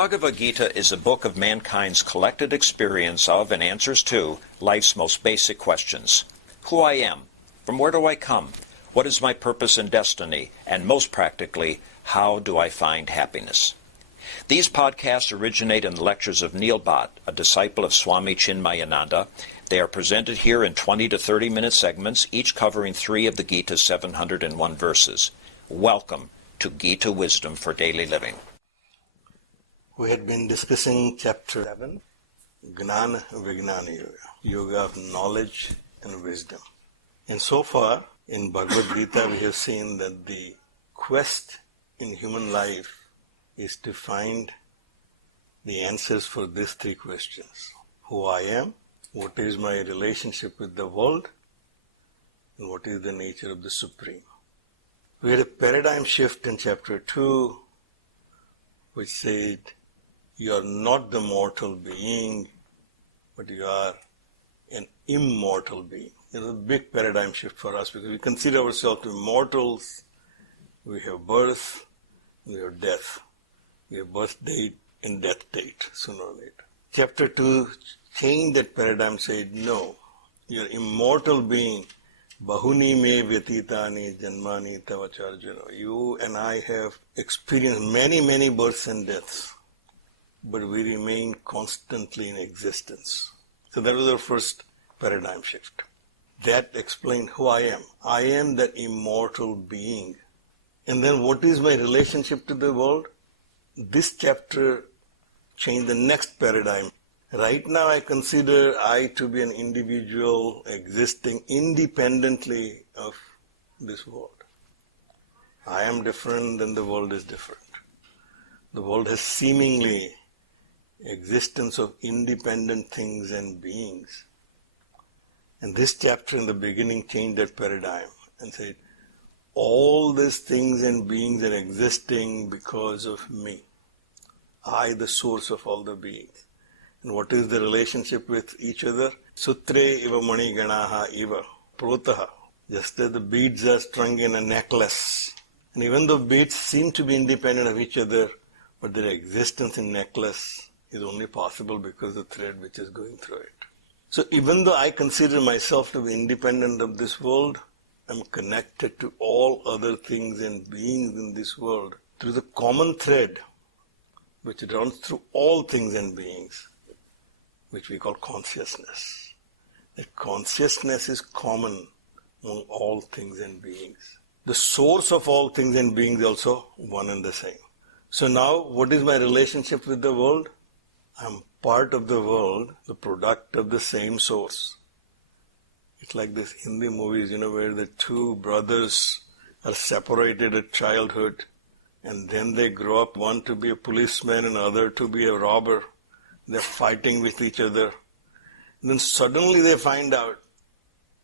Bhagavad Gita is a book of mankind's collected experience of and answers to life's most basic questions. Who I am, from where do I come, what is my purpose and destiny, and most practically, how do I find happiness? These podcasts originate in the lectures of Neil Bhatt, a disciple of Swami Chinmayananda. They are presented here in 20 to 30-minute segments, each covering 3 of the Gita's 701 verses. Welcome to Gita Wisdom for Daily Living. We had been discussing Chapter 7, Gnana Vijnana Yoga, Yoga of Knowledge and Wisdom. And so far, in Bhagavad Gita, we have seen that the quest in human life is to find the answers for these 3 questions. Who I am, what is my relationship with the world, and what is the nature of the Supreme. We had a paradigm shift in Chapter 2, which said, you are not the mortal being, but you are an immortal being. It's a big paradigm shift for us because we consider ourselves to be mortals. We have birth, we have death. We have birth date and death date, sooner or later. Chapter 2 changed that paradigm, said, no, you're an immortal being. Bahuni me vyatitani janmani tavacharjuna. You and I have experienced many, many births and deaths, but we remain constantly in existence. So that was our first paradigm shift. That explained who I am. I am that immortal being. And then what is my relationship to the world? This chapter changed the next paradigm. Right now I consider I to be an individual existing independently of this world. I am different and the world is different. The world has seemingly existence of independent things and beings. And this chapter in the beginning changed that paradigm and said, all these things and beings are existing because of me. I, the source of all the beings. And what is the relationship with each other? Sutre iva mani ganaha iva protaha. Just as the beads are strung in a necklace. And even though beads seem to be independent of each other, but their existence in necklace is only possible because of the thread which is going through it. So even though I consider myself to be independent of this world, I'm connected to all other things and beings in this world through the common thread which runs through all things and beings, which we call consciousness. That consciousness is common among all things and beings. The source of all things and beings is also one and the same. So now, what is my relationship with the world? I'm part of the world, the product of the same source. It's like this Hindi movies, where the 2 brothers are separated at childhood and then they grow up, one to be a policeman and other to be a robber. They're fighting with each other. And then suddenly they find out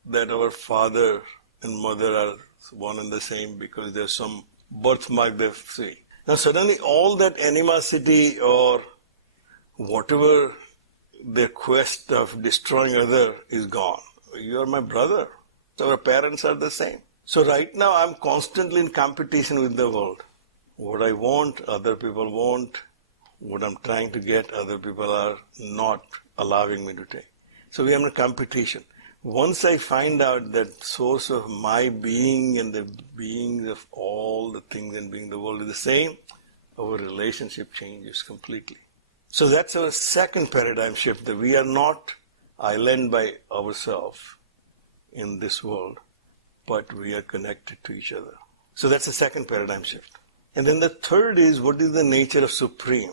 that our father and mother are one and the same because there's some birthmark they see. Now suddenly all that animosity or whatever their quest of destroying other is gone. You are my brother. Our parents are the same. So right now I'm constantly in competition with the world. What I want, other people want. What I'm trying to get, other people are not allowing me to take. So we are in a competition. Once I find out that source of my being and the beings of all the things and being in the world is the same, our relationship changes completely. So that's our second paradigm shift, that we are not island by ourselves in this world, but we are connected to each other. So that's the second paradigm shift. And then the third is, what is the nature of Supreme?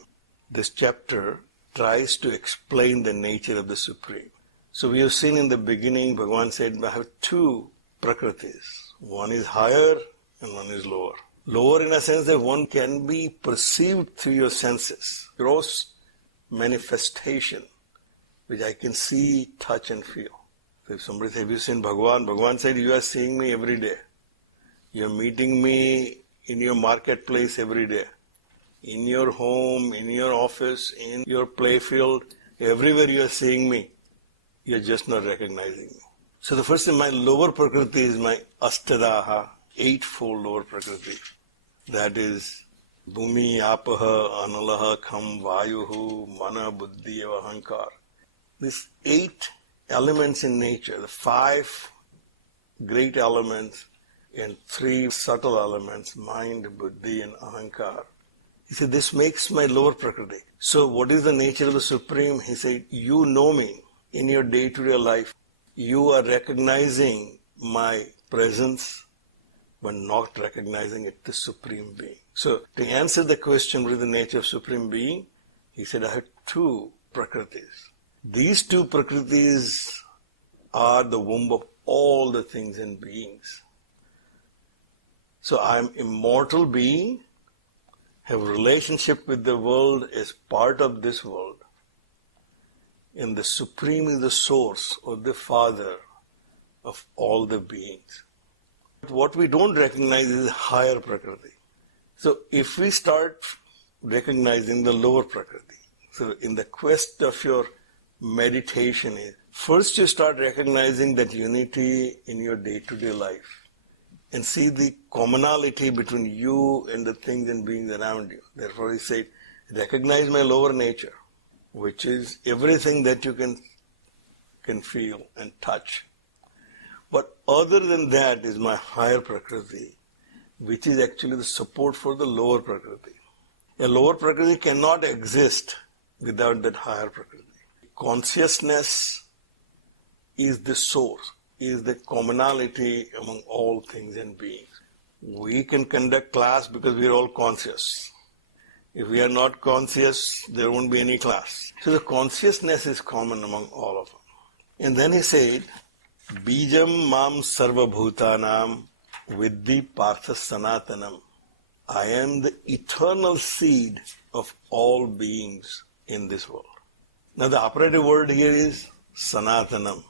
This chapter tries to explain the nature of the Supreme. So we have seen in the beginning, Bhagavan said, I have 2 prakritis. One is higher and one is lower. Lower in a sense that one can be perceived through your senses. Gross manifestation, which I can see, touch and feel. So if somebody says, have you seen Bhagavan? Bhagavan said, you are seeing me every day. You are meeting me in your marketplace every day. In your home, in your office, in your playfield, everywhere you are seeing me. You are just not recognizing me. So the first thing, my lower prakriti is my astadaha, 8-fold lower prakriti. That is Bhumi, Apaha, Analaha, Kham, Vayuhu, Mana, Buddhi, Ahankar. These 8 elements in nature, the 5 great elements and 3 subtle elements, mind, buddhi and ahankar. He said, this makes my lower prakriti. So what is the nature of the Supreme? He said, you know me in your day-to-day life. You are recognizing my presence, but not recognizing it, the Supreme Being. So to answer the question, what is the nature of Supreme Being? He said, I have 2 prakritis. These 2 prakritis are the womb of all the things and beings. So I am immortal being, have relationship with the world as part of this world. And the Supreme is the source or the father of all the beings. What we don't recognize is higher prakriti. So if we start recognizing the lower prakriti, so in the quest of your meditation is, first you start recognizing that unity in your day-to-day life and see the commonality between you and the things and beings around you. Therefore he said, recognize my lower nature, which is everything that you can feel and touch. But other than that is my higher prakriti, which is actually the support for the lower prakriti. A lower prakriti cannot exist without that higher prakriti. Consciousness is the source, is the commonality among all things and beings. We can conduct class because we are all conscious. If we are not conscious, there won't be any class. So the consciousness is common among all of them. And then he said, Bijam mam sarva bhutanam viddhi partha sanatanam. I am the eternal seed of all beings in this world. Now the operative word here is sanatanam,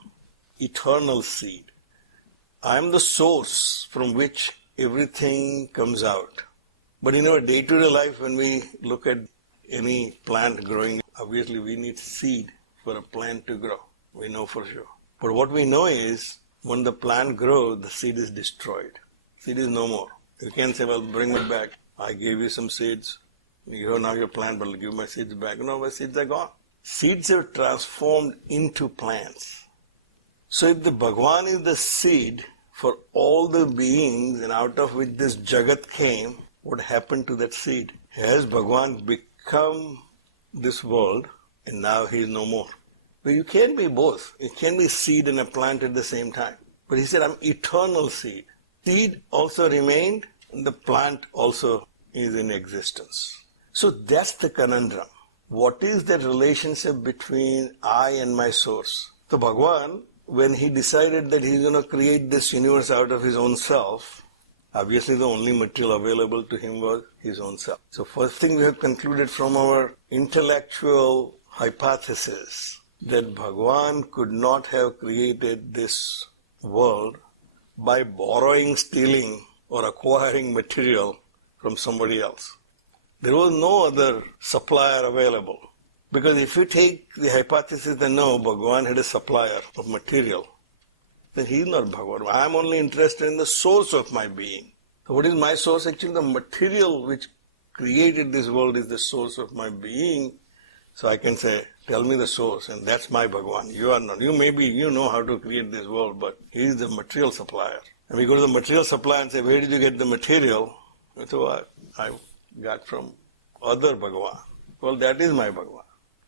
eternal seed. I am the source from which everything comes out. But in our day-to-day life, when we look at any plant growing, obviously we need seed for a plant to grow. We know for sure. But what we know is, when the plant grows, the seed is destroyed. Seed is no more. You can't say, well, bring it back. I gave you some seeds. You know, now your plant, but I'll give my seeds back. No, my seeds are gone. Seeds are transformed into plants. So if the Bhagavan is the seed for all the beings and out of which this Jagat came, what happened to that seed? Has Bhagavan become this world and now he is no more? But you can't be both. You can't be seed and a plant at the same time. But he said, I'm eternal seed. Seed also remained and the plant also is in existence. So that's the conundrum. What is the relationship between I and my source? So Bhagavan, when he decided that he's going to create this universe out of his own self, obviously the only material available to him was his own self. So first thing we have concluded from our intellectual hypothesis that Bhagavan could not have created this world by borrowing, stealing or acquiring material from somebody else. There was no other supplier available. Because if you take the hypothesis that no, Bhagavan had a supplier of material, then he is not Bhagavan. I am only interested in the source of my being. So what is my source? Actually, the material which created this world is the source of my being. So I can say, tell me the source, and that's my Bhagavan. You are not. You know how to create this world, but he is the material supplier. And we go to the material supplier and say, where did you get the material? And so I got from other Bhagavan. Well, that is my Bhagavan.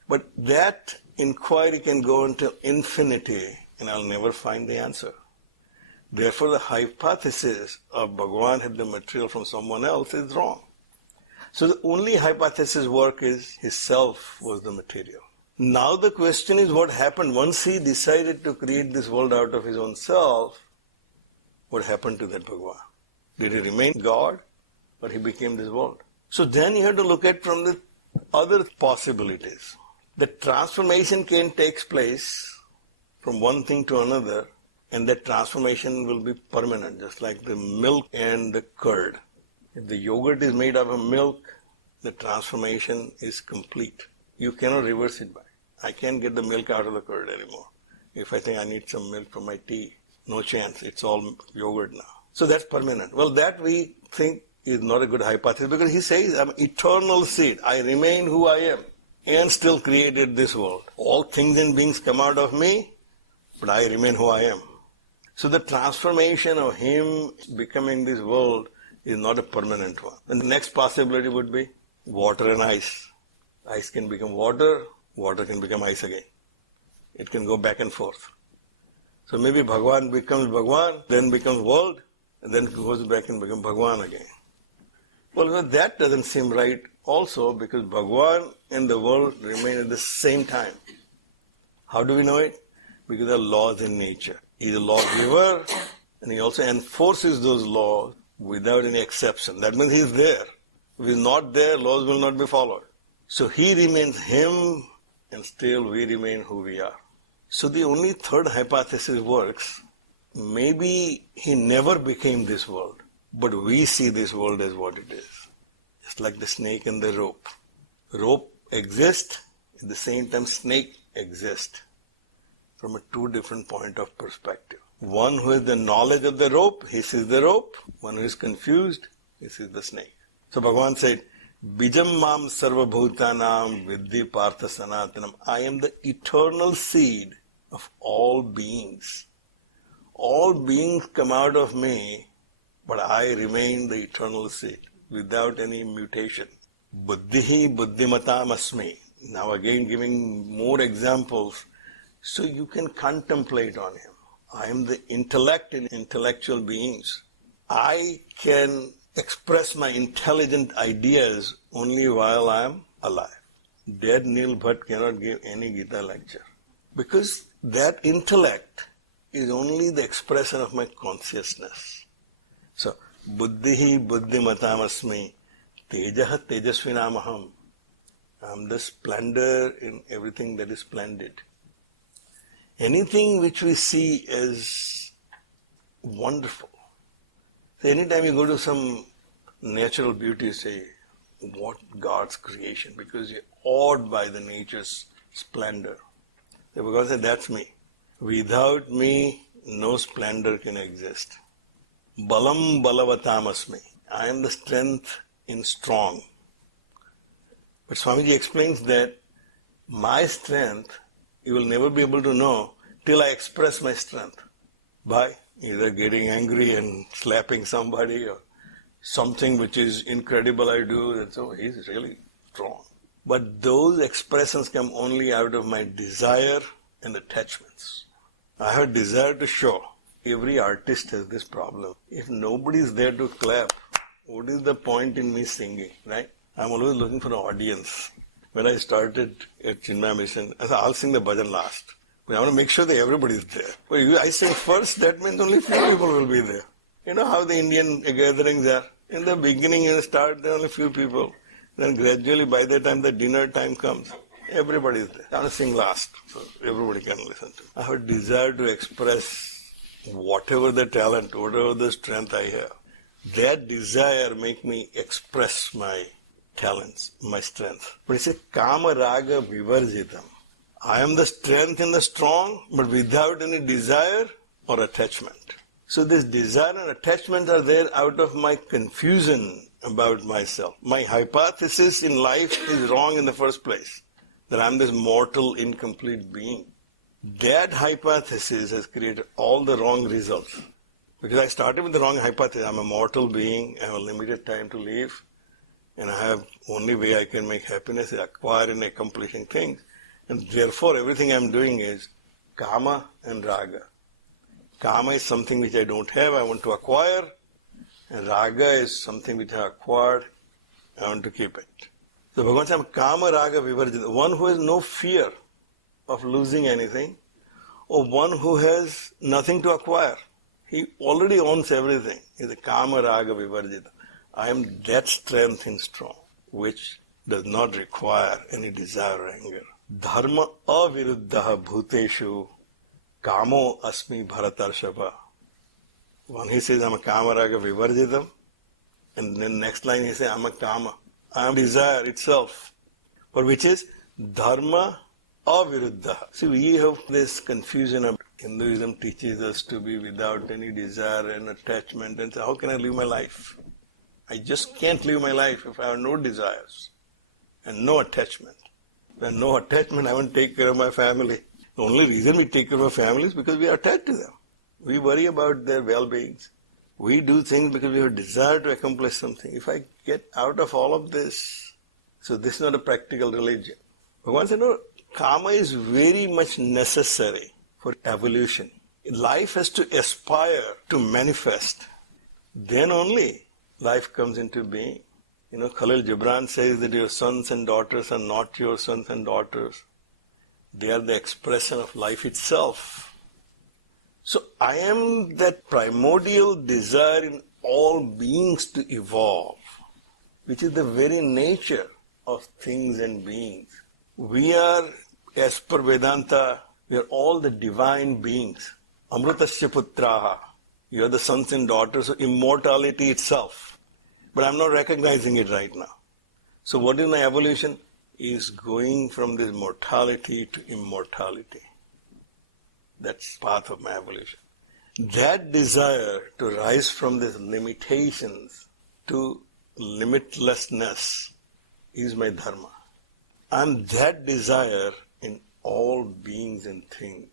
But that inquiry can go into infinity, and I'll never find the answer. Therefore, the hypothesis of Bhagavan had the material from someone else is wrong. So the only hypothesis work is his self was the material. Now the question is what happened once he decided to create this world out of his own self, what happened to that Bhagavan? Did he remain God or he became this world? So then you have to look at from the other possibilities. The transformation can take place from one thing to another, and that transformation will be permanent, just like the milk and the curd. If the yogurt is made out of milk, the transformation is complete. You cannot reverse it back. I can't get the milk out of the curd anymore. If I think I need some milk for my tea, no chance. It's all yogurt now. So that's permanent. Well, that we think is not a good hypothesis because he says, I'm eternal seed. I remain who I am and still created this world. All things and beings come out of me, but I remain who I am. So the transformation of him becoming this world is not a permanent one. And the next possibility would be water and ice. Ice can become water, water can become ice again. It can go back and forth. So maybe Bhagavan becomes Bhagavan, then becomes world, and then goes back and becomes Bhagavan again. Well, that doesn't seem right also because Bhagavan and the world remain at the same time. How do we know it? Because there are laws in nature. He is a lawgiver and he also enforces those laws without any exception. That means he is there. If he is not there, laws will not be followed. So he remains him and still we remain who we are. So the only third hypothesis works. Maybe he never became this world, but we see this world as what it is. Just like the snake and the rope. Rope exists, at the same time snake exists from a two different point of perspective. One who has the knowledge of the rope, he sees the rope. One who is confused, he sees the snake. So Bhagavan said, Bijam mam sarva bhutanam viddhi partha sanatanam. I am the eternal seed of all beings. All beings come out of me, but I remain the eternal seed without any mutation. Buddhihi buddhimatam asmi. Now again giving more examples so you can contemplate on him. I am the intellect in intellectual beings. I can express my intelligent ideas only while I am alive. Dead Neil Bhatt cannot give any Gita lecture because that intellect is only the expression of my consciousness. So, buddhihi buddhimatam asmi, tejaha tejasvinamaham. I am the splendor in everything that is splendid. Anything which we see as wonderful. So anytime you go to some natural beauty, say, what God's creation, because you're awed by the nature's splendor. So Bhagavan said, that's me. Without me, no splendor can exist. Balam balavatam asmi. I am the strength in strong. But Swamiji explains that my strength, you will never be able to know till I express my strength by either getting angry and slapping somebody or something which is incredible I do, and so he's really strong. But those expressions come only out of my desire and attachments. I have desire to show. Every artist has this problem. If nobody is there to clap, what is the point in me singing, right? I'm always looking for an audience. When I started at Chinmaya Mission, I said, I'll sing the bhajan last. But I want to make sure that everybody is there. But if I sing first, that means only few people will be there. You know how the Indian gatherings are? In the beginning, you start, there are only few people. Then gradually, by the time the dinner time comes, everybody is there. I want to sing last, so everybody can listen to me. I have a desire to express whatever the talent, whatever the strength I have. That desire make me express my talents, my strength. But it's a kama raga vivarjitam. I am the strength in the strong, but without any desire or attachment. So this desire and attachment are there out of my confusion about myself. My hypothesis in life is wrong in the first place, that I am this mortal, incomplete being. That hypothesis has created all the wrong results. Because I started with the wrong hypothesis. I'm a mortal being, I have a limited time to live, and I have only way I can make happiness is acquire and accomplishing things. And therefore everything I'm doing is kama and raga. Kama is something which I don't have, I want to acquire, and raga is something which I acquired, I want to keep it. So Bhagavan says, kama raga vivarjita, one who has no fear of losing anything, or one who has nothing to acquire. He already owns everything. He's a kama raga vivarjita. I am that strength in strong, which does not require any desire or anger. Dharma aviruddha bhuteshu kamo asmi bharatarshava. One he says, I'm a kama raga vivarjitam, and then next line he says, I'm a kama. I am desire itself. But which is dharma aviruddha. See, we have this confusion of Hinduism teaches us to be without any desire and attachment, and say, how can I live my life? I just can't live my life if I have no desires and no attachment. When no attachment, I won't take care of my family. The only reason we take care of our family is because we are attached to them. We worry about their well-being. We do things because we have a desire to accomplish something. If I get out of all of this, so this is not a practical religion. Bhagavan said, no, karma is very much necessary for evolution. Life has to aspire to manifest. Then only life comes into being. Khalil Gibran says that your sons and daughters are not your sons and daughters. They are the expression of life itself. So I am that primordial desire in all beings to evolve, which is the very nature of things and beings. We are, as per Vedanta, we are all the divine beings. Amrutasya putraha. You are the sons and daughters of immortality itself. But I'm not recognizing it right now. So what is my evolution? Is going from this mortality to immortality. That's path of my evolution. That desire to rise from these limitations to limitlessness is my dharma. I'm that desire in all beings and things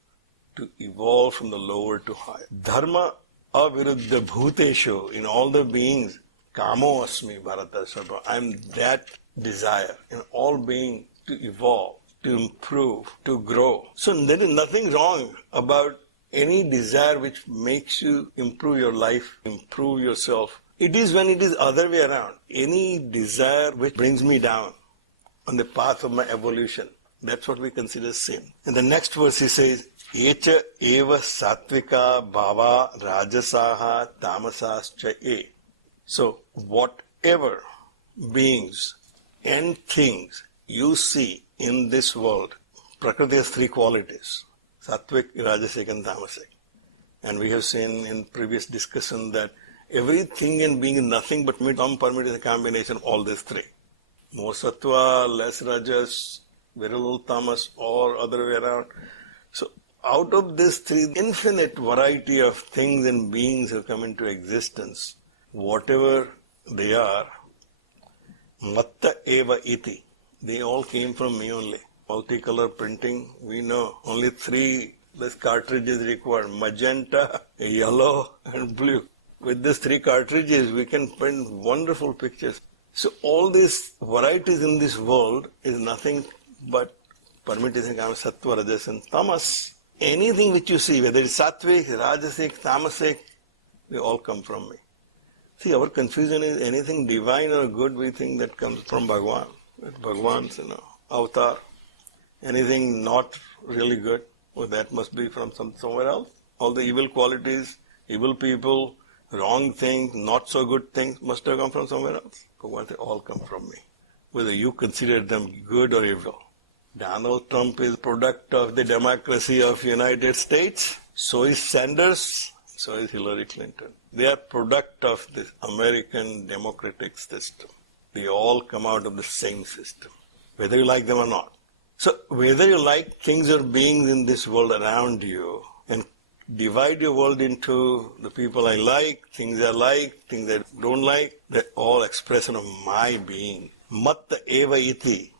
to evolve from the lower to higher. Dharma aviruddha bhuteshu, in all the beings, kamo asmi bharata sarva. I'm that desire in all beings to evolve, to improve, to grow. So there is nothing wrong about any desire which makes you improve your life, improve yourself. It is when it is other way around. Any desire which brings me down on the path of my evolution, that's what we consider sin. In the next verse he says, Echa eva sattvika bhava rajasaha tamasascha e. So whatever beings and things you see in this world, Prakriti has three qualities, Sattvic, Rajasic and Tamasic. And we have seen in previous discussion that everything and being is nothing but some permit is a combination of all these three. More Sattva, less Rajas, very little Tamas, or other way around. So out of these three, infinite variety of things and beings have come into existence. Whatever they are, Matta eva iti. They all came from me only. Multicolor printing, we know. Only three this cartridges required, magenta, yellow and blue. With these three cartridges, we can print wonderful pictures. So all these varieties in this world is nothing but permitting sattva, rajas and tamas. Anything which you see, whether it's sattvic, rajasic, tamasic, they all come from me. See, our confusion is anything divine or good, we think that comes from Bhagavan. Bhagavan's, avatar. Anything not really good, well, that must be from somewhere else. All the evil qualities, evil people, wrong things, not so good things must have come from somewhere else. Bhagavan, they all come from me. Whether you consider them good or evil. Donald Trump is product of the democracy of United States. So is Sanders. So is Hillary Clinton. They are product of this American democratic system. They all come out of the same system, whether you like them or not. So whether you like things or beings in this world around you and divide your world into the people I like, things I don't like, they're all expression of my being. Matta eva iti,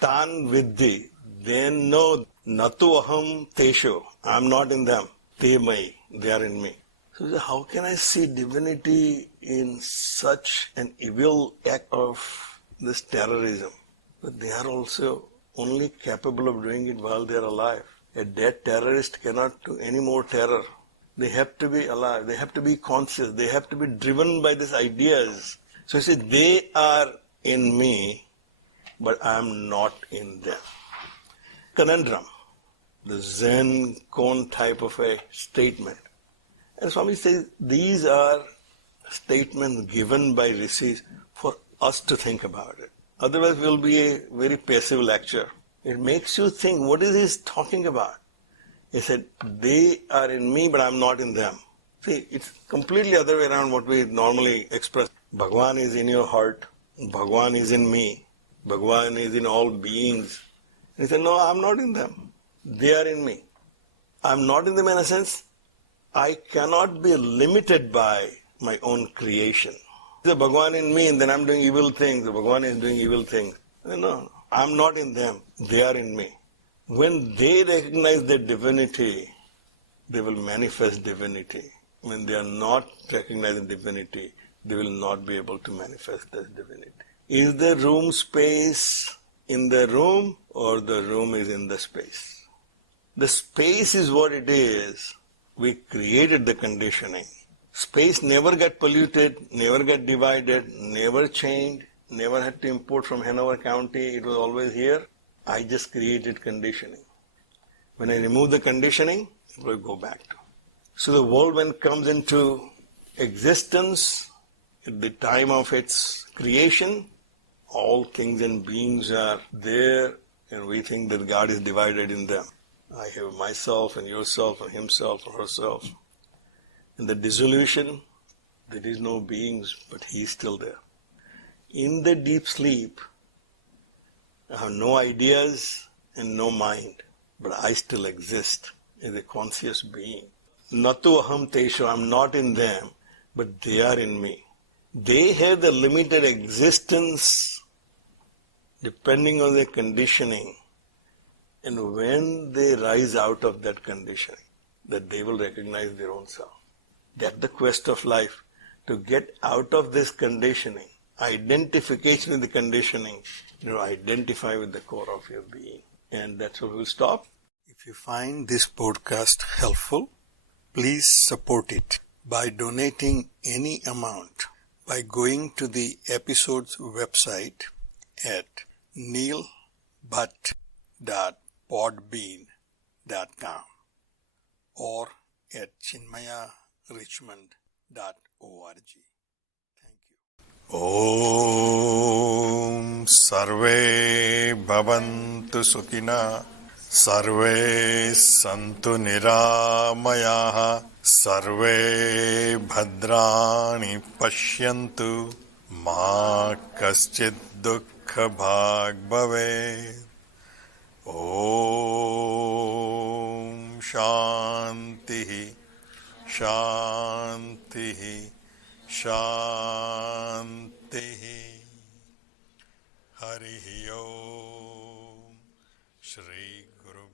tan viddhi, then know natu aham tesho, I'm not in them, te mai, they are in me. So how can I see divinity in such an evil act of this terrorism? But they are also only capable of doing it while they are alive. A dead terrorist cannot do any more terror. They have to be alive. They have to be conscious. They have to be driven by these ideas. So he said, they are in me, but I am not in them. Conundrum. The Zen koan type of a statement. And Swami says, these are statements given by rishis for us to think about it. Otherwise, it will be a very passive lecture. It makes you think, what is he talking about? He said, they are in me, but I'm not in them. See, it's completely other way around what we normally express. Bhagavan is in your heart. Bhagavan is in me. Bhagavan is in all beings. And he said, no, I'm not in them. They are in me. I'm not in them in a sense. I cannot be limited by my own creation. The Bhagavan in me, and then I'm doing evil things. The Bhagavan is doing evil things. No, I'm not in them. They are in me. When they recognize their divinity, they will manifest divinity. When they are not recognizing divinity, they will not be able to manifest this divinity. Is the room space in the room, or the room is in the space? The space is what it is. We created the conditioning. Space never got polluted, never got divided, never changed, never had to import from Hanover County. It was always here. I just created conditioning. When I remove the conditioning, it will go back to. So the world, when it comes into existence, at the time of its creation, all things and beings are there, and we think that God is divided in them. I have myself and yourself and himself and herself. In the dissolution, there is no beings, but he is still there. In the deep sleep, I have no ideas and no mind, but I still exist as a conscious being. Natu aham tesho, I'm not in them, but they are in me. They have the limited existence depending on their conditioning. And when they rise out of that conditioning, that they will recognize their own self. That's the quest of life. To get out of this conditioning, identification with the conditioning, identify with the core of your being. And that's where we'll stop. If you find this podcast helpful, please support it by donating any amount by going to the episode's website at neilbhatt.podbean.com or at chinmayarichmond.org. Thank you. Om Sarve Bhavantu Sukhina Sarve Santu Niramayaha Sarve Bhadrani Pashyantu Ma Kaschid Dukkha Bhag Bhave. Om Shanti Shanti Shanti. Hari Om Shri Guru